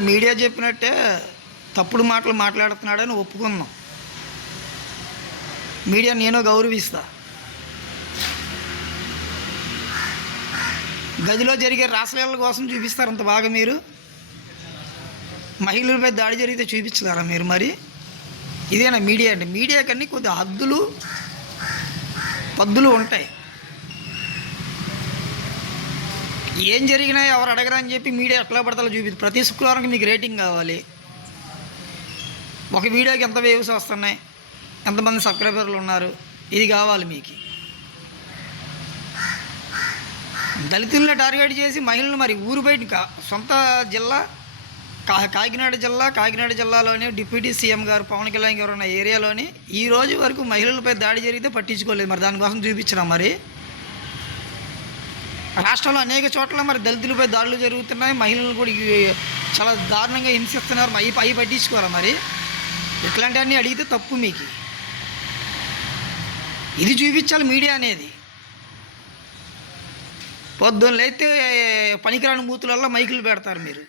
Media చెప్పినట్టే తప్పుడు మాటలు మాట్లాడుతున్నాడని ఒప్పుకున్నాం. మీడియా నేను గౌరవిస్తా. గదిలో జరిగే రాసలీల కోసం చూపిస్తారు అంత బాగా మీరు. మహిళలపై దాడి జరిగితే చూపించగలరా మీరు మరి? ఇదేనా మీడియా అంటే మీడియా కన్నీ కొద్ది హద్దులు పద్దులు ఉంటాయి. ఏం జరిగినా ఎవరు అడగరా అని చెప్పి మీడియా ఎట్లా పడతాలో చూపి ప్రతి శుక్రవారం మీకు రేటింగ్ కావాలి. ఒక వీడియోకి ఎంత వ్యూస్ వస్తున్నాయి ఎంతమంది సబ్స్క్రైబర్లు ఉన్నారు ఇది కావాలి మీకు. దళితులను టార్గెట్ చేసి మహిళలు మరి ఊరు బయట కా- సొంత జిల్లా కా కాకినాడ జిల్లా కాకినాడ జిల్లాలోని డిప్యూటీ సీఎం గారు పవన్ కళ్యాణ్ గారు ఉన్న ఏరియాలోని ఈ రోజు వరకు మహిళలపై దాడి జరిగితే పట్టించుకోలేదు. మరి దానికోసం చూపించడం మరి. రాష్ట్రంలో అనేక చోట్ల మరి దళితులపై దాడులు జరుగుతున్నాయి. మహిళలను కూడా చాలా దారుణంగా హింసిస్తున్నారు. అవి అవి పట్టించుకోరా మరి? ఇట్లాంటివన్నీ అడిగితే తప్పు మీకు. ఇది చూపించాలి మీడియా అనేది. పొద్దున్న అయితే పనికిరాని మూతులల్లో మైకులు పెడతారు మీరు.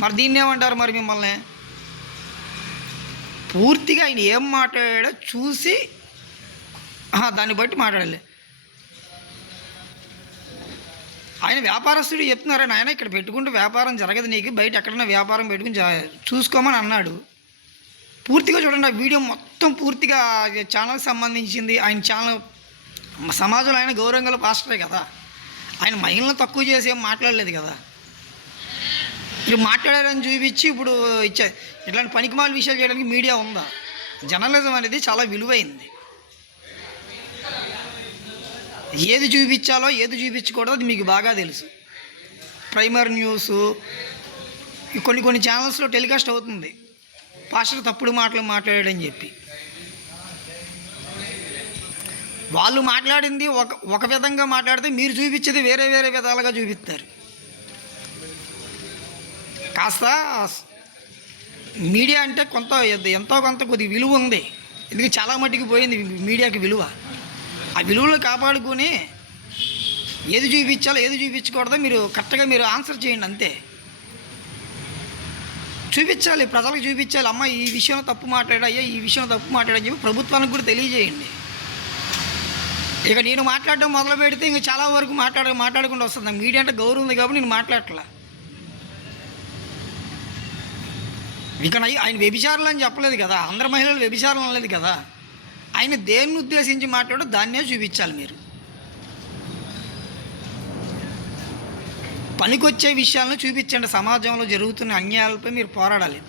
మరి దీన్ని ఏమంటారు మరి మిమ్మల్ని? పూర్తిగా ఆయన ఏం మాట్లాడాడో చూసి దాన్ని బట్టి మాట్లాడాలి. ఆయన వ్యాపారస్తుడు చెప్తున్నారు ఆయన ఇక్కడ పెట్టుకుంటే వ్యాపారం జరగదు నీకు బయట ఎక్కడైనా వ్యాపారం పెట్టుకుని చూసుకోమని అన్నాడు. పూర్తిగా చూడండి ఆ వీడియో మొత్తం పూర్తిగా ఛానల్కి సంబంధించింది. ఆయన ఛానల్ సమాజంలో ఆయన గౌరవంగల పాస్టరే కదా. ఆయన మహిళలను తక్కువ చేసి ఏం మాట్లాడలేదు కదా. మీరు మాట్లాడారని చూపించి ఇప్పుడు ఇచ్చే ఇట్లాంటి పనికిమాల విషయాలు చేయడానికి మీడియా ఉందా? జర్నలిజం అనేది చాలా విలువైంది. ఏది చూపించాలో ఏది చూపించకూడదో అది మీకు బాగా తెలుసు. ప్రైమర్ న్యూస్ కొన్ని కొన్ని ఛానల్స్లో టెలికాస్ట్ అవుతుంది. పాస్టర్ తప్పుడు మాటలు మాట్లాడాడని చెప్పి. వాళ్ళు మాట్లాడింది ఒక ఒక విధంగా మాట్లాడితే మీరు చూపించేది వేరే వేరే విధాలుగా చూపిస్తారు. కాస్త మీడియా అంటే కొంత ఎంతో కొంత కొద్ది విలువ ఉంది. ఎందుకంటే చాలా మట్టికి పోయింది మీడియాకి విలువ. ఆ విలువలు కాపాడుకొని ఏది చూపించాలో ఏది చూపించకూడదో మీరు కరెక్ట్గా మీరు ఆన్సర్ చేయండి అంతే. చూపించాలి ప్రజలకు చూపించాలి అమ్మ ఈ విషయం తప్పు మాట్లాడయ్యా ఈ విషయం తప్పు మాట్లాడని చెప్పి ప్రభుత్వానికి కూడా తెలియజేయండి. ఇక నేను మాట్లాడడం మొదలు పెడితే ఇంకా చాలా వరకు మాట్లాడ మాట్లాడకుండా వస్తుంది. మీడియా అంటే గౌరవం ఉంది కాబట్టి నేను మాట్లాడట్లా. ఇక ఆయన వ్యభిచారులు అని చెప్పలేదు కదా. అందరు మహిళలు వ్యభిచారాలు అనలేదు కదా. ఆయన దేన్ని ఉద్దేశించి మాట్లాడో దాన్నే చూపించాలి మీరు. పనికొచ్చే విషయాలను చూపించండి. సమాజంలో జరుగుతున్న అన్యాయాలపై మీరు పోరాడాలి.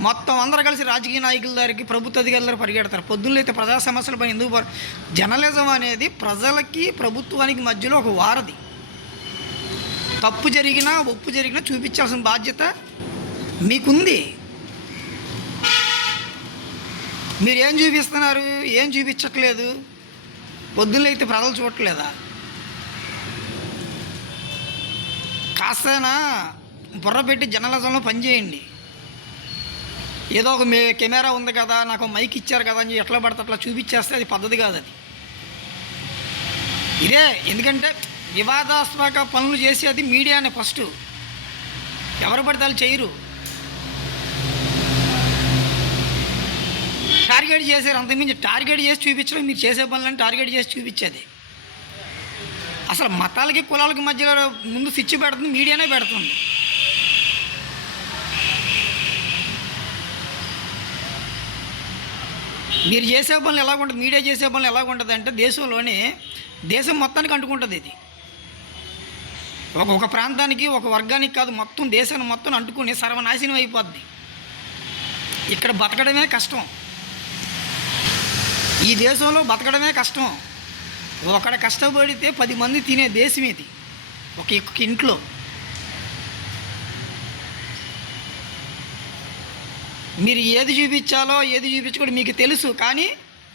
మొత్తం అందరూ కలిసి రాజకీయ నాయకుల దగ్గరికి ప్రభుత్వ అధికారులు పరిగెడతారు. పొద్దున్న అయితే ప్రజా సమస్యలపై ఎందుకు పోరు? జర్నలిజం అనేది ప్రజలకి ప్రభుత్వానికి మధ్యలో ఒక వారధి. తప్పు జరిగినా ఒప్పు జరిగినా చూపించాల్సిన బాధ్యత మీకుంది. మీరు ఏం చూపిస్తున్నారు? ఏం చూపించట్లేదు? పొద్దున్న అయితే ప్రజలు చూడట్లేదా? కాస్తైనా బుర్ర పెట్టి జర్నలిజంలో పనిచేయండి ఏదో ఒక మే కెమెరా ఉంది కదా నాకు మైక్ ఇచ్చారు కదా అని ఎట్లా పడితే అట్లా చూపించేస్తే అది పద్ధతి కాదు అది. ఇదే ఎందుకంటే వివాదాస్పద పనులు చేసేది మీడియానే ఫస్ట్. ఎవరు పడితే వాళ్ళు చేయరు. టార్గెట్ చేశారు. అంతకుమించి టార్గెట్ చేసి చూపించడం మీరు చేసే పనులను టార్గెట్ చేసి చూపించేది. అసలు మతాలకి కులాలకి మధ్యలో ముందు స్విచ్ పెడుతుంది మీడియానే పెడుతుంది. మీరు చేసే పనులు ఎలా ఉంటుంది మీడియా చేసే పనులు ఎలా ఉంటుంది అంటే దేశంలోనే దేశం మొత్తానికి అంటుకుంటుంది ఇది. ఒక ఒక ప్రాంతానికి ఒక వర్గానికి కాదు మొత్తం దేశాన్ని మొత్తం అంటుకుని సర్వనాశనం అయిపోద్ది. ఇక్కడ బతకడమే కష్టం. ఈ దేశంలో బతకడమే కష్టం. ఒకడ కష్టపడితే పది మంది తినే దేశం ఇది. ఒక ఇంట్లో. మీరు ఏది చూపించాలో ఏది చూపించకూడదు మీకు తెలుసు కానీ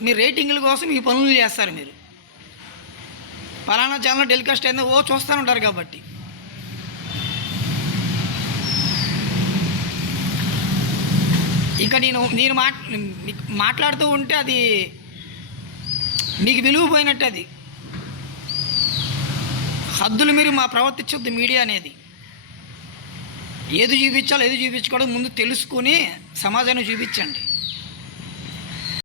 మీ రేటింగ్ల కోసం ఈ పనులు చేస్తారు మీరు. ఫలానా ఛానల్ టెలికాస్ట్ అయిందో ఓ చూస్తూ ఉంటారు కాబట్టి. ఇంకా నేను నేను మాట్ మాట్లాడుతూ ఉంటే అది మీకు విలువ పోయినట్టు అది. హద్దులు మీరు మా ప్రవర్తించొద్దు మీడియా అనేది. ఏది చూపించాలో ఏది చూపించకూడదు ముందు తెలుసుకొని సమాజాన్ని చూపించండి.